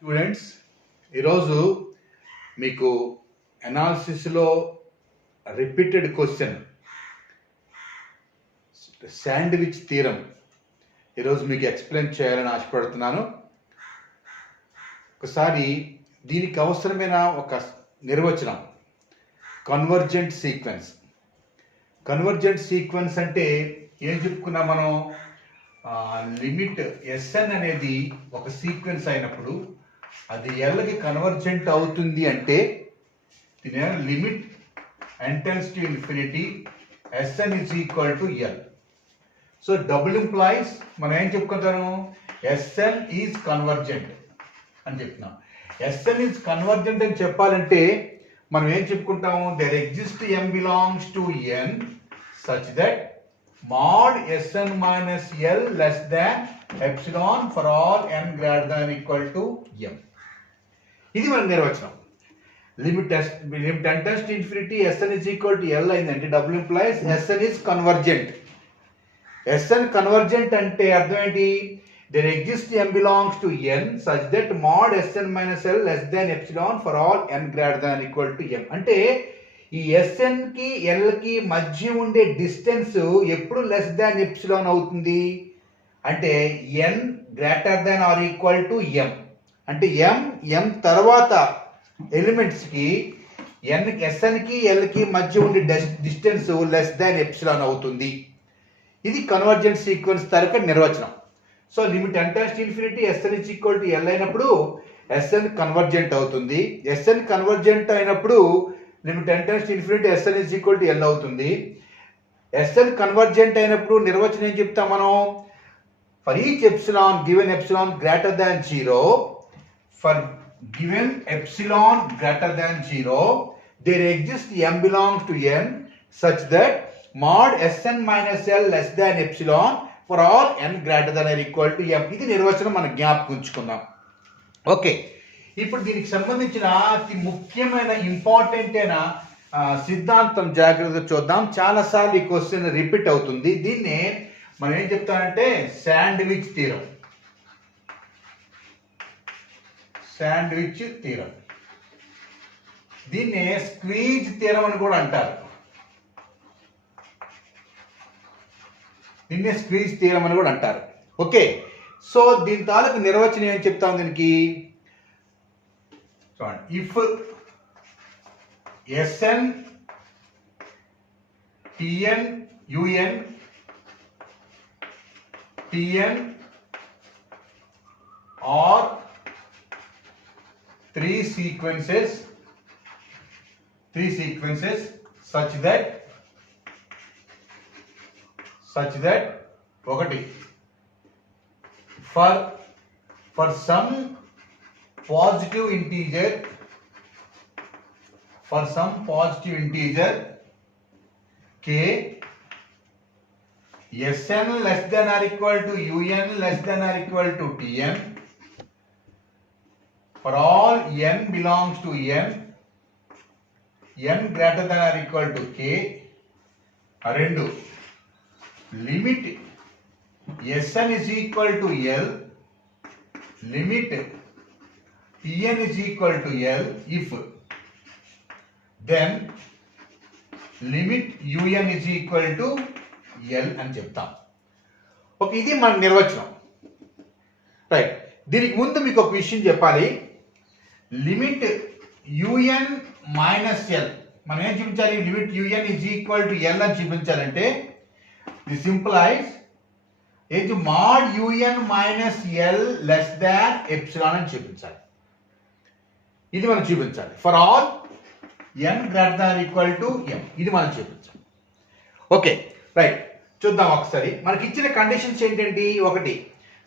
Students, ఈరోజు మీకు అనాలిసిస్లో repeated question sandwich theorem ఈరోజు మీకు ఎక్స్ప్లెయిన్ చేయాలని ఆశపడుతున్నాను. ఒకసారి దీనికి అవసరమైన ఒక నిర్వచనం కన్వర్జెంట్ సీక్వెన్స్. కన్వర్జెంట్ సీక్వెన్స్ అంటే ఏం చెప్పుకున్నాం మనం? లిమిట్ ఎస్ఎన్ అనేది ఒక సీక్వెన్స్ అయినప్పుడు అది ఎల్కి కన్వర్జెంట్ అవుతుంది అంటే దీని limit n tends to infinity Sn is equal to L. So double implies మనం ఏం చెప్పుకుంటాము? Sn ఈజ్ కన్వర్జెంట్ అని చెప్తున్నాం. Sn ఈజ్ కన్వర్జెంట్ అని చెప్పాలంటే మనం ఏం చెప్పుకుంటాము? There exist m belongs to n such that mod Sn minus L less than epsilon for all n greater than equal to m. ఇది మన నిర్వచనం. Limit n tends to infinity Sn is equal to L అయిందంటే double implies Sn is convergent. Sn convergent అంటే అర్థం ఏంటి? there exists m belongs to n such that mod Sn minus L less than epsilon for all n greater than equal to m. అంటే ఈ Sn కి L కి మధ్య ఉండే distance ఎప్పుడు లెస్ దాన్ ఎప్సిలాన్ అవుతుంది అంటే n greater than or equal to m. అంటే m తర్వాత ఎలిమెంట్స్ కి Sn కి L కి మధ్య ఉండే డిస్టెన్స్ లెస్ దాన్ ఎప్సిలాన్ అవుతుంది. ఇది కన్వర్జెంట్ సీక్వెన్స్ తాలూకా నిర్వచనం. So limit n tends to infinity Sn is equal to L అయినప్పుడు Sn కన్వర్జెంట్ అవుతుంది. Sn కన్వర్జెంట్ అయినప్పుడు limit n tends to infinity Sn is equal to L అవుతుంది. Sn convergent అయినప్పుడు నిర్వచనం ఏం చెప్తాం మనం? For each epsilon given epsilon greater than 0 for given epsilon greater than 0 there exist m belongs to n such that mod Sn minus L less than epsilon for all n greater than or equal to m. ఇది నిర్వచనం మనం జ్ఞాపకం ఉంచుకుందాం. Okay, ఇప్పుడు దీనికి సంబంధించిన అతి ముఖ్యమైన important అయిన సిద్ధాంతం జాగ్రత్తగా చూద్దాం. చాలాసార్లు ఈ క్వశ్చన్ రిపీట్ అవుతుంది. దీన్నే మనం ఏం చెప్తామంటే శాండ్విచ్ థీరం. శాండ్విచ్ థీరం, దీన్నే స్క్వీజ్ థీరం అని కూడా అంటారు. దీన్నే స్క్వీజ్ థీరం అని కూడా అంటారు. ఓకే, సో దీని తాలూకు నిర్వచనం ఏం చెప్తాం దీనికి? if Sn Tn Un Tn are three sequences such that ఒకటి for some positive integer k Sn less than or equal to Un less than or equal to Tn for all n belongs to n greater than or equal to k. రెండు limit Sn is equal to L limit Tn is equal to L if then limit Un is equal to L అని చెప్తాం. Okay, ఇది మన నిర్వచనం. Right, దీనికి ముందు మీకు ఒక విషయం చెప్పాలి. లిమిట్ Un మైనస్ L మనం ఏం చూపించాలి? Limit Un is equal to L అని చూపించాలంటే దిస్ ఇంప్లైస్ ఏంటి? mod Un minus L less than epsilon అని చూపించాలి. ఇది మనం చూపించాలి. For all n greater than equal to m ఇది మనం చూపించాలి. ఓకే, రైట్, చూద్దాం ఒకసారి. మనకి ఇచ్చిన కండిషన్స్ ఏంటండి? ఒకటి,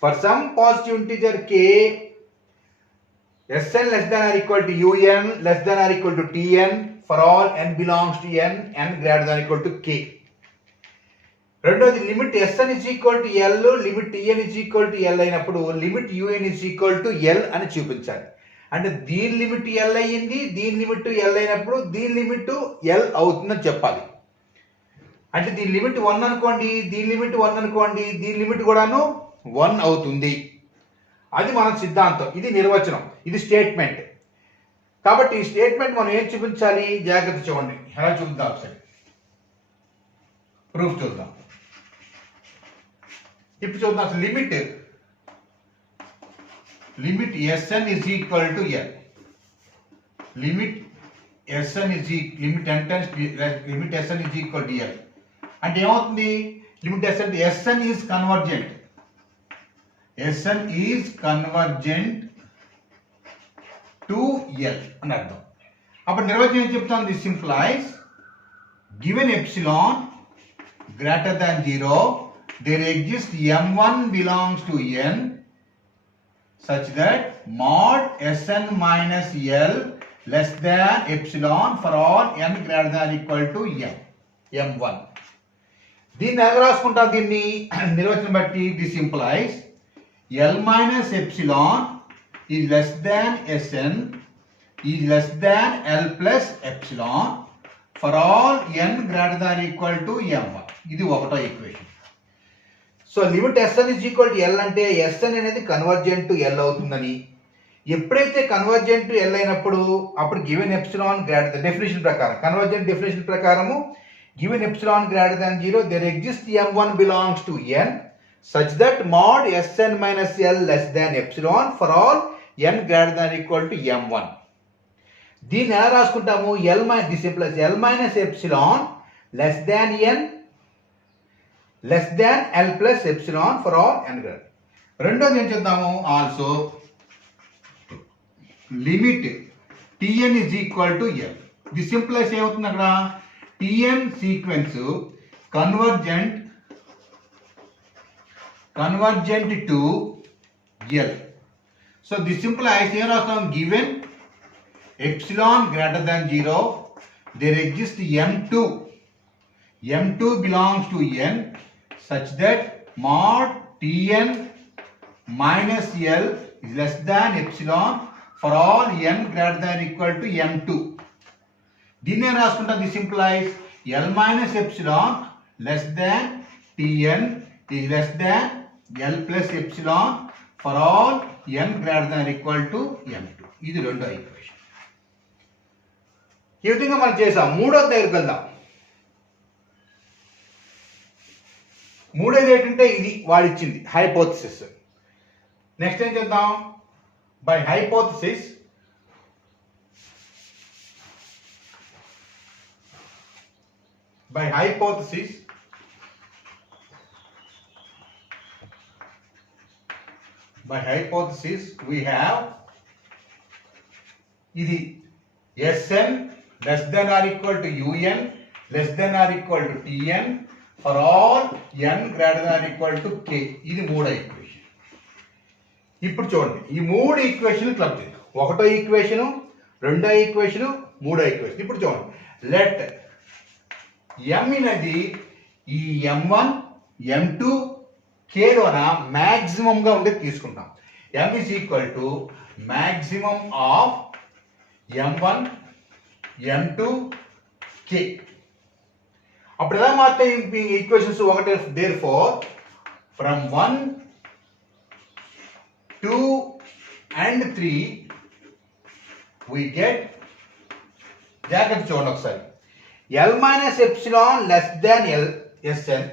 for some positive integer k Sn less than or equal to Un less than or equal to Tn for all n belongs to n greater than or equal to k. రెండోది, limit Sn is equal to L limit Tn is equal to L అయినప్పుడు limit Un is equal to L అని చూపించాలి. అంటే దీని limit L అయ్యింది, దీని limit L అయినప్పుడు దీని లిమిట్ L అవుతుందని చెప్పాలి. అంటే దీని లిమిట్ 1 అనుకోండి, దీని లిమిట్ 1 అనుకోండి, దీని లిమిట్ కూడాను 1 అవుతుంది. అది మన సిద్ధాంతం, ఇది నిర్వచనం, ఇది స్టేట్మెంట్. కాబట్టి ఈ స్టేట్మెంట్ మనం ఏం చూపించాలి, జాగ్రత్త చూడండి. ఎలా చూద్దాం ఒకసారి, ప్రూఫ్ చూద్దాం. ఇప్పుడు చూద్దాం అసలు limit Sn is equal to L. Limit Sn is equal to L అంటే ఏమవుతుంది, limit Sn is convergent. Sn is convergent to L అని అర్థం. అప్పుడు నిర్వచనం ఏం చెప్తాం, this implies given epsilon greater than 0 there exists m1 belongs to n such that mod Sn minus L less than epsilon for all n greater than equal to m1. దీన్ని ఎలా రాసుకుంటాం, దీన్ని నిర్వచనం బట్టి this implies L minus epsilon is less than Sn is less than L plus epsilon for all n greater than equal to m1. ఇది ఒకటో equation. So limit Sn is equal to L అంటే Sn అనేది convergent to L అవుతుందని. ఎప్పుడైతే convergent to L అయినప్పుడు అప్పుడు given epsilon greater definition ప్రకారం, convergent definition ప్రకారము given epsilon greater than 0 there exist m1 belongs to n such that mod Sn minus L less than epsilon for all n greater than equal to m1. దీన్ని ఎలా రాసుకుంటాము, L minus epsilon less than n less than L plus epsilon for all n greater. రెండోది ఏం చేద్దాము, also limit Tn is equal to L. This implies ఏమవుతుంది అక్కడ, Tn sequence convergent to L. So this implies ఏం రాస్తాం, given epsilon greater than 0 there exist m2 belongs to n such that mod Tn minus L is less than epsilon for all n greater than equal to m2. దీన్ని ఏం రాసుకుంటాం, this implies L minus epsilon less than Tn is less than L plus epsilon for all n greater than equal to m2. ఇది రెండో equation. ఈ విధంగా మనం చేసాం. మూడో దగ్గరికి వెళ్దాం. మూడోది ఏంటంటే ఇది వాడిచ్చింది హైపోథసిస్. నెక్స్ట్ ఏం చేద్దాం, బై హైపోథసిస్ we have ఇది Sn less than or equal to un less than or equal to Tn for all n greater than or equal to k. ఇది మూడో ఈక్వేషన్. ఇప్పుడు చూడండి, ఈ మూడు ఈక్వేషన్ క్లబ్ చేద్దాం. ఒకటో ఈక్వేషను, రెండో ఈక్వేషను, మూడో ఈక్వేషన్. ఇప్పుడు చూడండి, లెట్ m అనేది ఈ m1 m2 k లోన మ్యాక్సిమంగా ఉండేది తీసుకుంటాం. m is equal to maximum of m1 m2 k. అప్పుడు ఎలా మారుతాయి ఈక్వేషన్స్, ఒకటే. Therefore from 1 2 and 3 we get, జాగ్రత్త చూడండి ఒకసారి, L minus epsilon less than Sn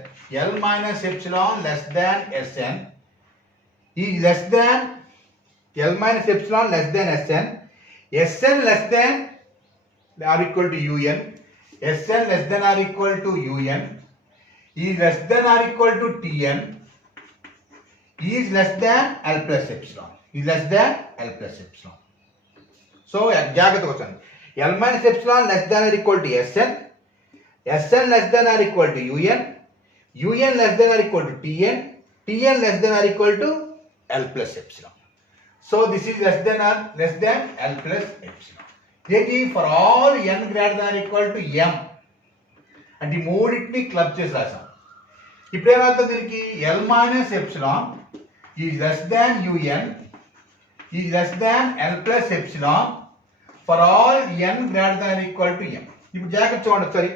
is less than L minus epsilon less than Sn less than or equal to un, Sn less than or equal to un, is less than or equal to Tn, is less than L plus epsilon, So జాగ్రత్తగా వచ్చాను, L minus epsilon less than or equal to Sn less than or equal to un less than or equal to Tn less than or equal to L plus epsilon. So this is less than L plus epsilon. This for all n greater than or equal to m. And the మూడింటిని club చేసి రాసాం. ఇప్పుడు ఏమవుతుంది, దీనికి L minus epsilon is less than un is less than L plus epsilon for all n greater than or equal to m. ఇప్పుడు జాగ్రత్త చూడండి ఒకసారి,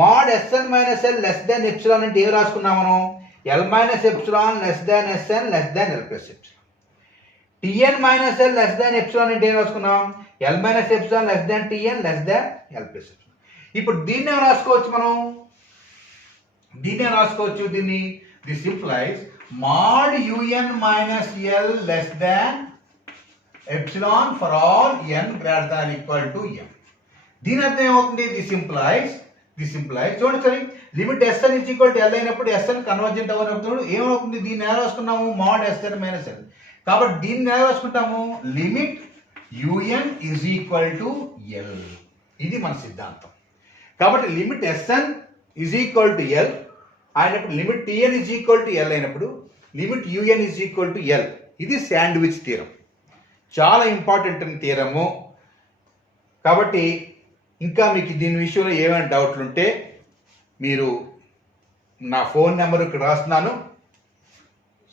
mod Sn minus L less than epsilon అంటే ఏం రాసుకున్నాం మనం, L minus epsilon less than Sn less than L plus epsilon. Tn minus L less than epsilon అంటే ఏం రాసుకున్నాం? L minus epsilon less than Tn less than L plus epsilon. ఇప్పుడు దీన్ని ఏం రాసుకోవచ్చు మనం? దీన్ని this implies mod un minus L less than epsilon for all n greater than equal to m. దీని అర్థం ఏమవుతుంది? దిస్ ఇంప్లాయిస్ చూడండి సరే, limit Sn is equal to L అయినప్పుడు Sn కన్వర్జెంట్ అవ్వనప్పుడు ఏమవుతుంది? దీన్ని ఎలా రాసుకున్నాము? mod Sn minus L. కాబట్టి దీన్ని ఎలా రాసుకుంటాము? Limit un is equal to L. ఇది మన సిద్ధాంతం. కాబట్టి limit Sn is equal to L అయినప్పుడు limit Tn is equal to L అయినప్పుడు limit un is equal to L. ఇది శాండ్విచ్ థియరం, చాలా ఇంపార్టెంట్ థియరము. కాబట్టి ఇంకా మీకు దీని విషయంలో ఏమైనా డౌట్లు ఉంటే మీరు నా ఫోన్ నెంబర్ ఇక్కడ రాస్తున్నాను.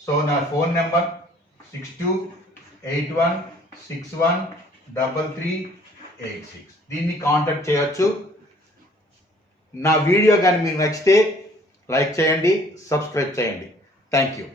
సో నా ఫోన్ నెంబర్ 6281613386. దీన్ని కాంటాక్ట్ చేయొచ్చు. నా వీడియో కానీ మీకు నచ్చితే లైక్ చేయండి, సబ్స్క్రైబ్ చేయండి. Thank you.